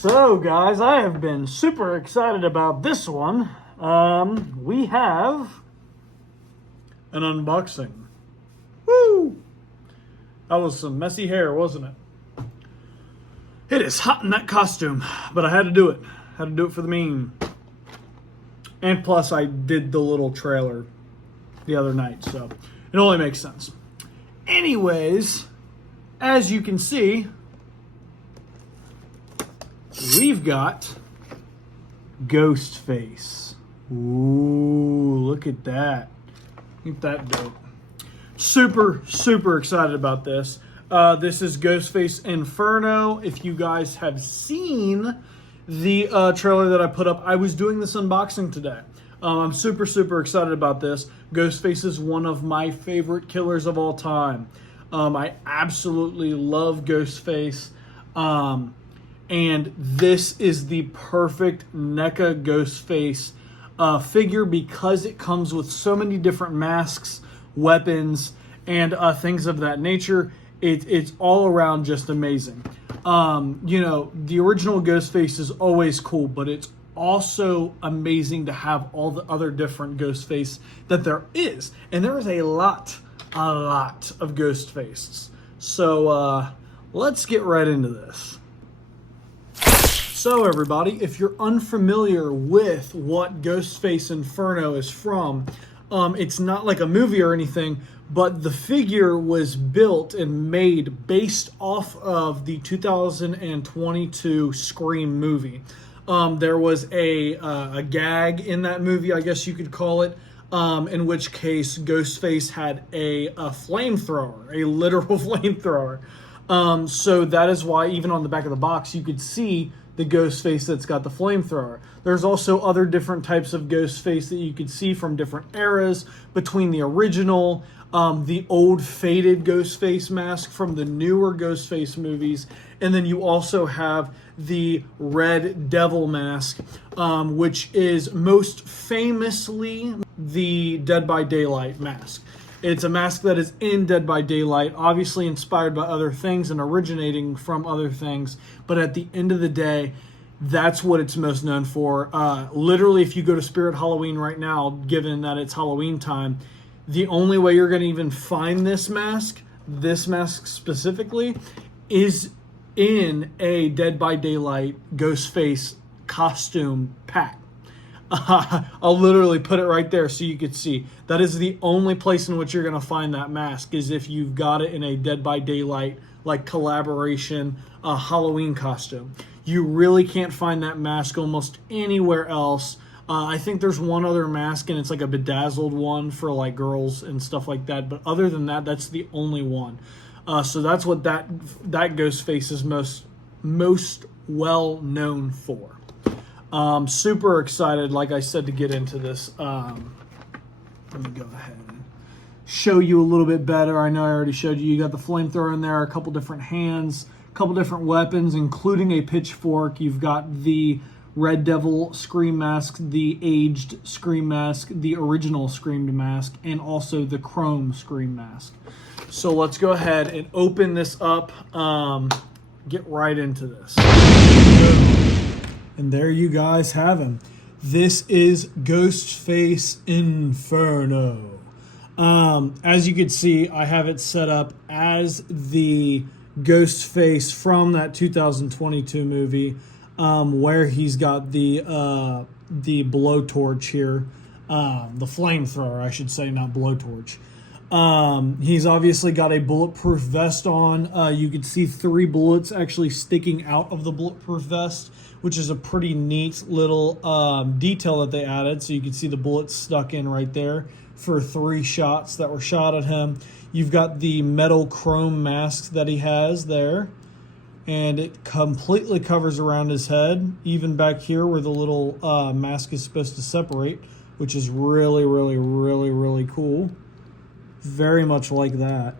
So, guys, I have been super excited about this one. We have an unboxing. Woo! That was some messy hair, wasn't it? It is hot in that costume, but I had to do it. Had to do it for the meme. And plus, I did the little trailer the other night, so it only makes sense. Anyways, as you can see, we've got Ghostface. Ooh, look at that. Ain't that dope? Super excited about this. This is Ghostface Inferno. If you guys have seen the trailer that I put up, I was doing this unboxing today. I'm super excited about this. Ghostface is one of my favorite killers of all time. I absolutely love Ghostface. And this is the perfect NECA Ghostface figure because it comes with so many different masks, weapons, and things of that nature. It's all around just amazing. You know, the original Ghostface is always cool, but it's also amazing to have all the other different Ghostface that there is. And there is a lot of Ghostfaces. So let's get right into this. So everybody, if you're unfamiliar with what Ghostface Inferno is from, it's not like a movie or anything, but the figure was built and made based off of the 2022 Scream movie. There was a gag in that movie, I guess you could call it, in which case Ghostface had a flamethrower, a literal flamethrower. So that is why even on the back of the box you could see the Ghostface that's got the flamethrower. There's also other different types of Ghostface that you could see from different eras between the original, the old faded Ghostface mask from the newer Ghostface movies, and then you also have the Red Devil mask, which is most famously the Dead by Daylight mask. It's a mask that is in Dead by Daylight, obviously inspired by other things and originating from other things. But at the end of the day, that's what it's most known for. Literally, if you go to Spirit Halloween right now, given that it's Halloween time, the only way you're going to even find this mask specifically, is in a Dead by Daylight Ghostface costume pack. I'll literally put it right there so you could see. That is the only place in which you're going to find that mask, is if you've got it in a Dead by Daylight like collaboration Halloween costume. You really can't find that mask almost anywhere else. I think there's one other mask, and it's like a bedazzled one for like girls and stuff like that. But other than that, that's the only one. So that's what that Ghostface is most well known for. Super excited, like I said, to get into this. Let me go ahead and show you a little bit better. I know I already showed you. You got the flamethrower in there, a couple different hands, a couple different weapons, including a pitchfork. You've got the Red Devil Scream mask, the aged Scream mask, the original Scream mask, and also the Chrome Scream mask. So let's go ahead and open this up. Get right into this. And there you guys have him. This is Ghostface Inferno. As you can see, I have it set up as the Ghostface from that 2022 movie, where he's got the blowtorch here, the flamethrower, I should say, not blowtorch. He's obviously got a bulletproof vest on. You can see 3 bullets actually sticking out of the bulletproof vest, which is a pretty neat little detail that they added. So you can see the bullets stuck in right there for 3 shots that were shot at him. You've got the metal chrome mask that he has there, and it completely covers around his head, even back here where the little mask is supposed to separate, which is really cool. Very much like that.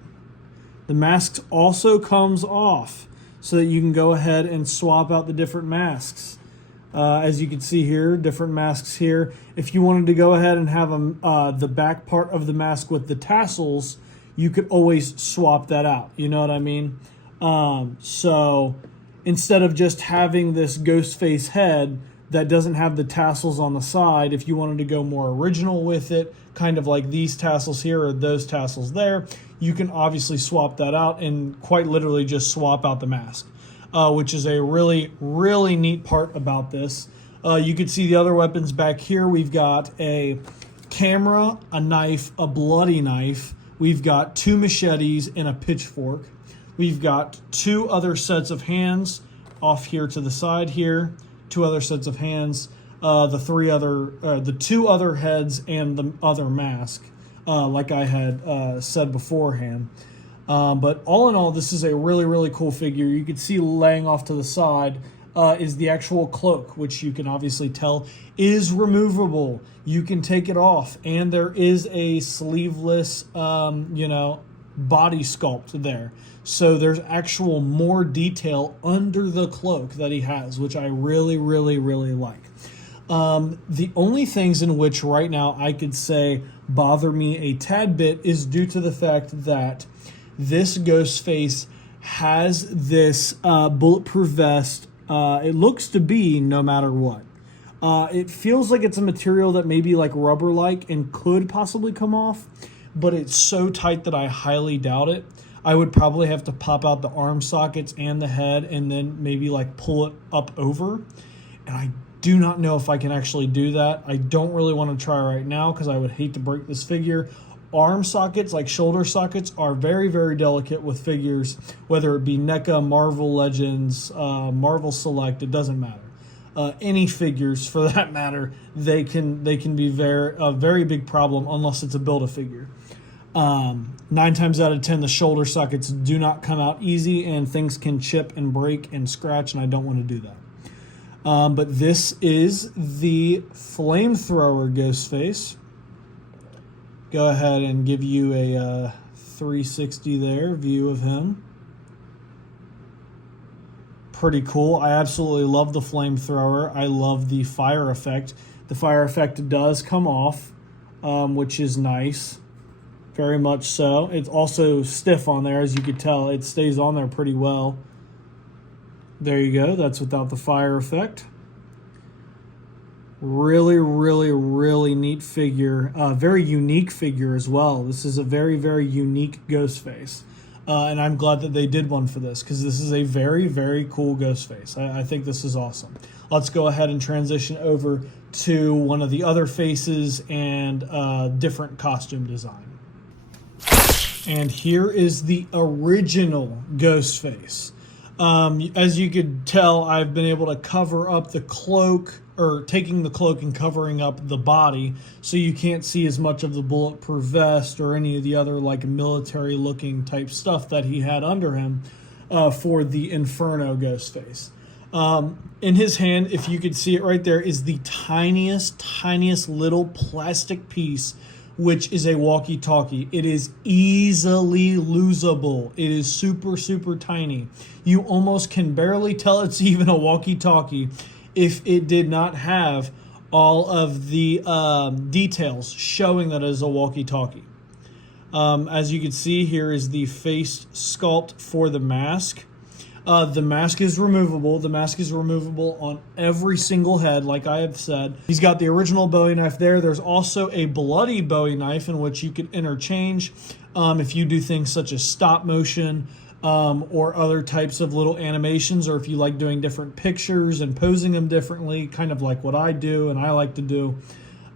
The mask also comes off so that you can go ahead and swap out the different masks. As you can see here, different masks here. If you wanted to go ahead and have the back part of the mask with the tassels, you could always swap that out. You know what I mean? So instead of just having this ghost face head that doesn't have the tassels on the side, if you wanted to go more original with it, kind of like these tassels here or those tassels there, you can obviously swap that out and quite literally just swap out the mask, which is a really, really neat part about this. You can see the other weapons back here. We've got a camera, a knife, a bloody knife. We've got 2 machetes and a pitchfork. We've got 2 other sets of hands off here to the side here. 2 other sets of hands, the 2 other heads, and the other mask, like I had said beforehand. But all in all, this is a really, really cool figure. You can see laying off to the side is the actual cloak, which you can obviously tell is removable. You can take it off, and there is a sleeveless, body sculpt there. So there's actual more detail under the cloak that he has, which I really, really, really like. The only things in which right now I could say bother me a tad bit is due to the fact that this ghost face has this bulletproof vest. It looks to be no matter what. It feels like it's a material that maybe like rubber-like and could possibly come off, but it's so tight that I highly doubt it. I would probably have to pop out the arm sockets and the head and then maybe like pull it up over. And I do not know if I can actually do that. I don't really want to try right now because I would hate to break this figure. Arm sockets, like shoulder sockets, are very, very delicate with figures, whether it be NECA, Marvel Legends, Marvel Select, it doesn't matter. Any figures for that matter, they can be a very big problem unless it's a Build-A-Figure. 9 times out of 10, the shoulder sockets do not come out easy, and things can chip and break and scratch, and I don't want to do that. But this is the flamethrower ghost face. Go ahead and give you a 360 there view of him. Pretty cool. I absolutely love the flamethrower. I love the fire effect. The fire effect does come off, which is nice. Very much so. It's also stiff on there, as you could tell. It stays on there pretty well. There you go. That's without the fire effect. Really, really, really neat figure. Very unique figure as well. This is a very, very unique ghost face. And I'm glad that they did one for this because this is a very, very cool ghost face. I think this is awesome. Let's go ahead and transition over to one of the other faces and different costume design. And here is the original ghost face. As you could tell, I've been able to cover up the cloak, or taking the cloak and covering up the body, so you can't see as much of the bulletproof vest or any of the other like military looking type stuff that he had under him for the Inferno ghost face. In his hand, if you could see it right there, is the tiniest little plastic piece, which is a walkie-talkie. It is easily losable. It is super, super tiny. You almost can barely tell it's even a walkie-talkie if it did not have all of the details showing that it is a walkie-talkie. As you can see, here is the face sculpt for the mask. The mask is removable. The mask is removable on every single head, like I have said. He's got the original Bowie knife there. There's also a bloody Bowie knife in which you can interchange if you do things such as stop motion or other types of little animations, or if you like doing different pictures and posing them differently, kind of like what I do and I like to do.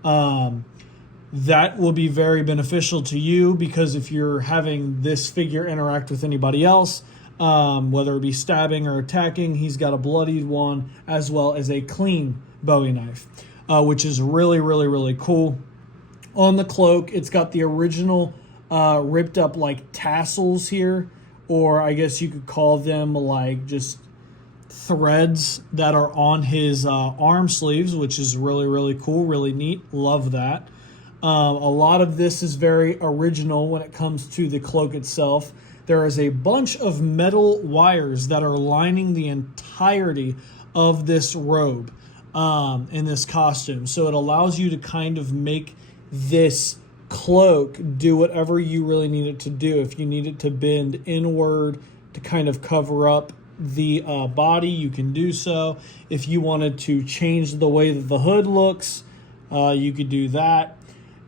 That will be very beneficial to you because if you're having this figure interact with anybody else, whether it be stabbing or attacking, he's got a bloodied one as well as a clean Bowie knife, which is really, really, really cool. On the cloak, it's got the original ripped up like tassels here, or I guess you could call them like just threads that are on his arm sleeves, which is really, really cool, really neat. Love that. A lot of this is very original when it comes to the cloak itself. There is a bunch of metal wires that are lining the entirety of this robe in this costume. So it allows you to kind of make this cloak do whatever you really need it to do. If you need it to bend inward to kind of cover up the body, you can do so. If you wanted to change the way that the hood looks, you could do that.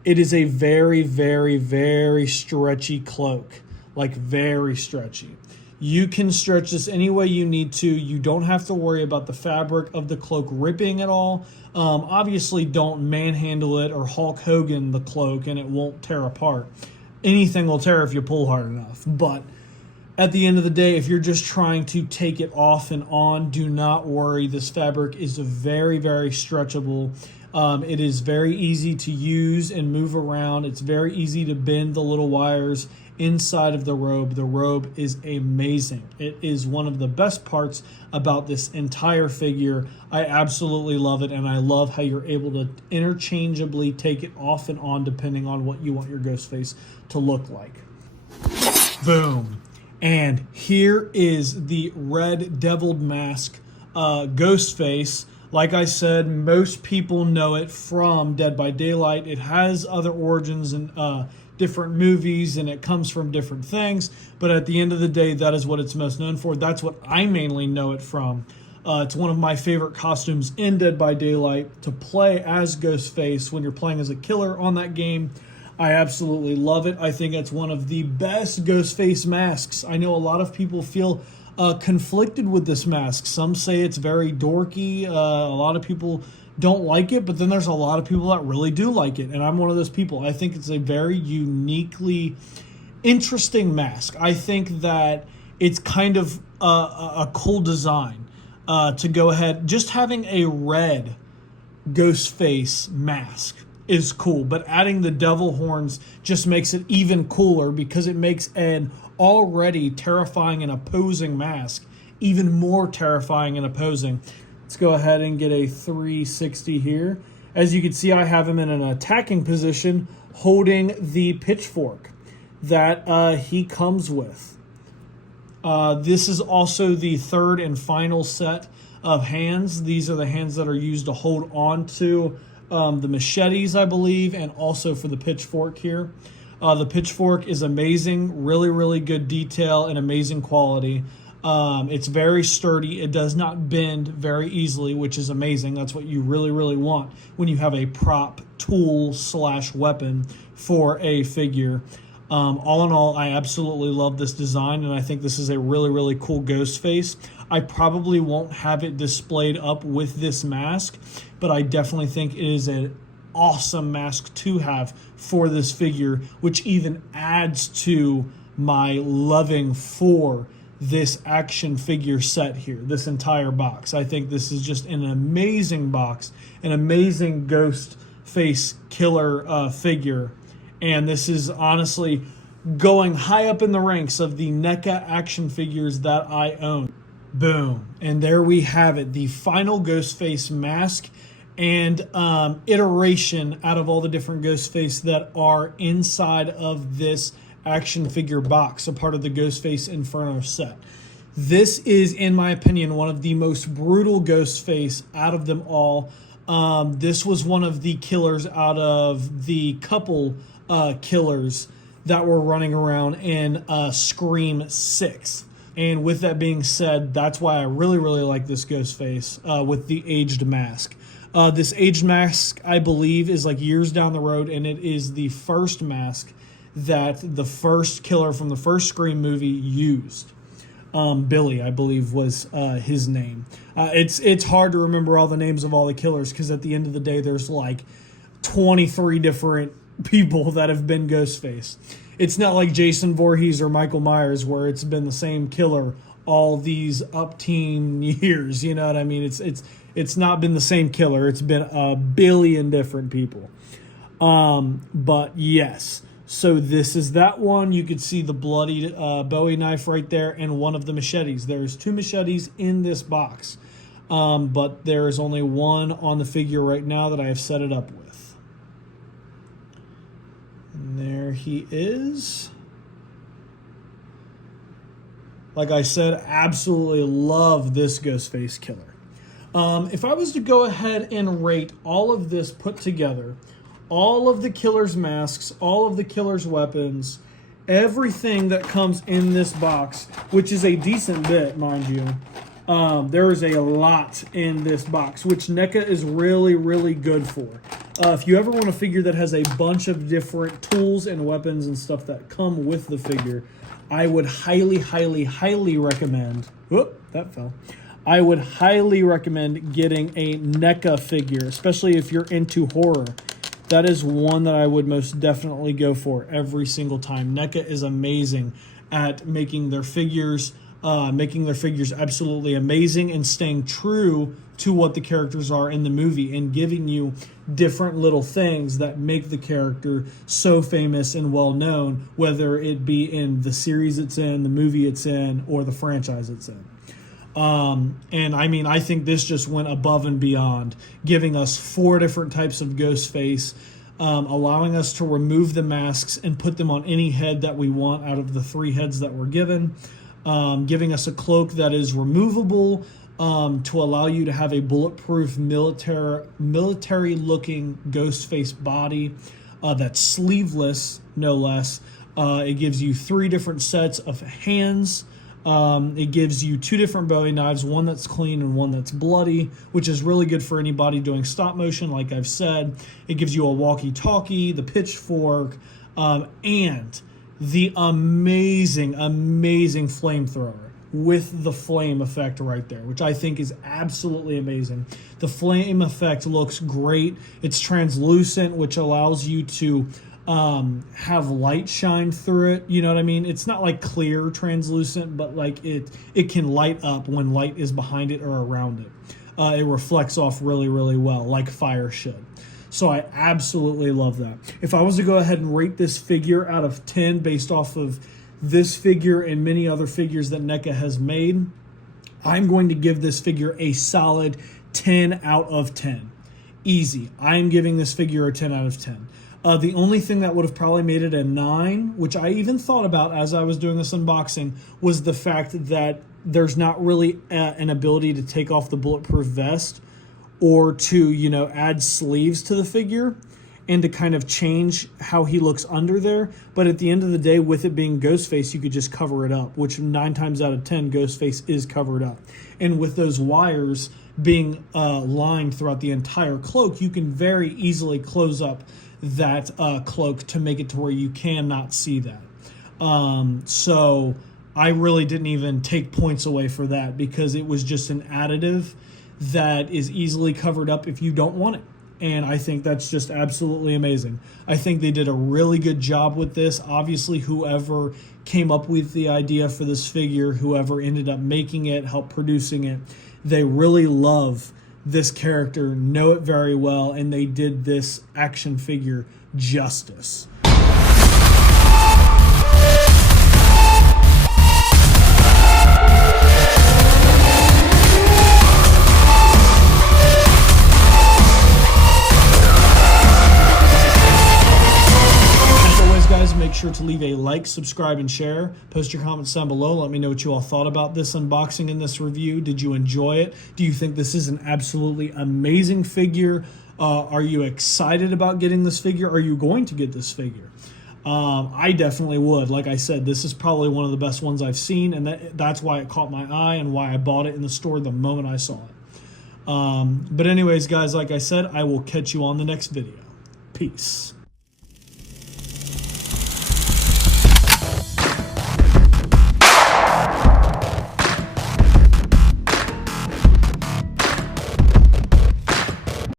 It is a very, very, very stretchy cloak, like very stretchy. You can stretch this any way you need to. You don't have to worry about the fabric of the cloak ripping at all. Obviously, don't manhandle it or Hulk Hogan the cloak and it won't tear apart. Anything will tear if you pull hard enough. But at the end of the day, if you're just trying to take it off and on, do not worry. This fabric is very, very stretchable. It is very easy to use and move around. It's very easy to bend the little wires inside of the robe. The robe is amazing. It is one of the best parts about this entire figure. I absolutely love it, and I love how you're able to interchangeably take it off and on depending on what you want your Ghostface to look like. Boom. And here is the red deviled mask Ghostface. Like I said, most people know it from Dead by Daylight. It has other origins in different movies, and it comes from different things. But at the end of the day, that is what it's most known for. That's what I mainly know it from. It's one of my favorite costumes in Dead by Daylight to play as Ghostface when you're playing as a killer on that game. I absolutely love it. I think it's one of the best Ghostface masks. I know a lot of people feel conflicted with this mask. Some say it's very dorky. A lot of people don't like it, but then there's a lot of people that really do like it, and I'm one of those people. I think it's a very uniquely interesting mask. I think that it's kind of a cool design to go ahead. Just having a red Ghostface mask is cool, but adding the devil horns just makes it even cooler because it makes an already terrifying and opposing mask even more terrifying and opposing. Let's go ahead and get a 360 here. As you can see, I have him in an attacking position holding the pitchfork that he comes with. This is also the third and final set of hands. These are the hands that are used to hold on to the machetes, I believe, and also for the pitchfork here. The pitchfork is amazing, really, really good detail and amazing quality. It's very sturdy. It does not bend very easily, which is amazing. That's what you really, really want when you have a prop tool / weapon for a figure. All in all, I absolutely love this design, and I think this is a really, really cool Ghostface. I probably won't have it displayed up with this mask, but I definitely think it is an awesome mask to have for this figure, which even adds to my loving for this action figure set here, this entire box. I think this is just an amazing box, an amazing Ghostface killer figure, and this is honestly going high up in the ranks of the NECA action figures that I own. Boom. And there we have it, the final Ghostface mask and iteration out of all the different Ghostface that are inside of this action figure box, a part of the Ghostface Inferno set. This is, in my opinion, one of the most brutal Ghostface out of them all. This was one of the killers out of the couple killers that were running around in Scream 6. And with that being said, that's why I really, really like this Ghostface with the aged mask. This aged mask, I believe, is like years down the road, and it is the first mask that the first killer from the first Scream movie used. Billy, I believe, was his name. It's hard to remember all the names of all the killers because at the end of the day, there's like 23 different people that have been Ghostface. It's not like Jason Voorhees or Michael Myers where it's been the same killer all these up-teen years. You know what I mean? It's not been the same killer. It's been a billion different people. But yes. So this is that one. You could see the bloody Bowie knife right there and one of the machetes. There's 2 machetes in this box. But there is only one on the figure right now that I have set it up with. And there he is. Like I said, absolutely love this Ghostface killer. If I was to go ahead and rate all of this put together, all of the killer's masks, all of the killer's weapons, everything that comes in this box, which is a decent bit, mind you. There is a lot in this box, which NECA is really, really good for. If you ever want a figure that has a bunch of different tools and weapons and stuff that come with the figure, I would highly, highly, highly recommend... Whoop, that fell. I would highly recommend getting a NECA figure, especially if you're into horror. That is one that I would most definitely go for every single time. NECA is amazing at making their figures absolutely amazing and staying true to what the characters are in the movie and giving you different little things that make the character so famous and well known, whether it be in the series it's in, the movie it's in, or the franchise it's in. And I mean, I think this just went above and beyond, giving us 4 different types of Ghostface, allowing us to remove the masks and put them on any head that we want out of the 3 heads that were given, giving us a cloak that is removable, to allow you to have a bulletproof military-looking Ghostface body that's sleeveless, no less. It gives you 3 different sets of hands. It gives you 2 different Bowie knives, one that's clean and one that's bloody, which is really good for anybody doing stop motion, like I've said. It gives you a walkie-talkie, the pitchfork, and the amazing, amazing flamethrower with the flame effect right there, which I think is absolutely amazing. The flame effect looks great. It's translucent, which allows you to have light shine through it. You know what I mean? It's not like clear translucent, but like it can light up when light is behind it or around it. It reflects off really, really well, like fire should. So I absolutely love that. If I was to go ahead and rate this figure out of 10 based off of this figure and many other figures that NECA has made, I'm going to give this figure a solid 10 out of 10. Easy. I am giving this figure a 10 out of 10. The only thing that would have probably made it a 9, which I even thought about as I was doing this unboxing, was the fact that there's not really an ability to take off the bulletproof vest or to, you know, add sleeves to the figure and to kind of change how he looks under there. But at the end of the day, with it being Ghostface, you could just cover it up, which 9 times out of 10, Ghostface is covered up. And with those wires being lined throughout the entire cloak, you can very easily close up that cloak to make it to where you cannot see that. So I really didn't even take points away for that because it was just an additive that is easily covered up if you don't want it. And I think that's just absolutely amazing. I think they did a really good job with this. Obviously, whoever came up with the idea for this figure, whoever ended up making it, helped producing it, they really love this character, know it very well, and they did this action figure justice. Make sure to leave a like, subscribe, and share. Post your comments down below. Let me know what you all thought about this unboxing and this review. Did you enjoy it? Do you think this is an absolutely amazing figure? Are you excited about getting this figure? Are you going to get this figure? I definitely would. Like I said, this is probably one of the best ones I've seen, and that's why it caught my eye and why I bought it in the store the moment I saw it. But anyways, guys, like I said, I will catch you on the next video. Peace.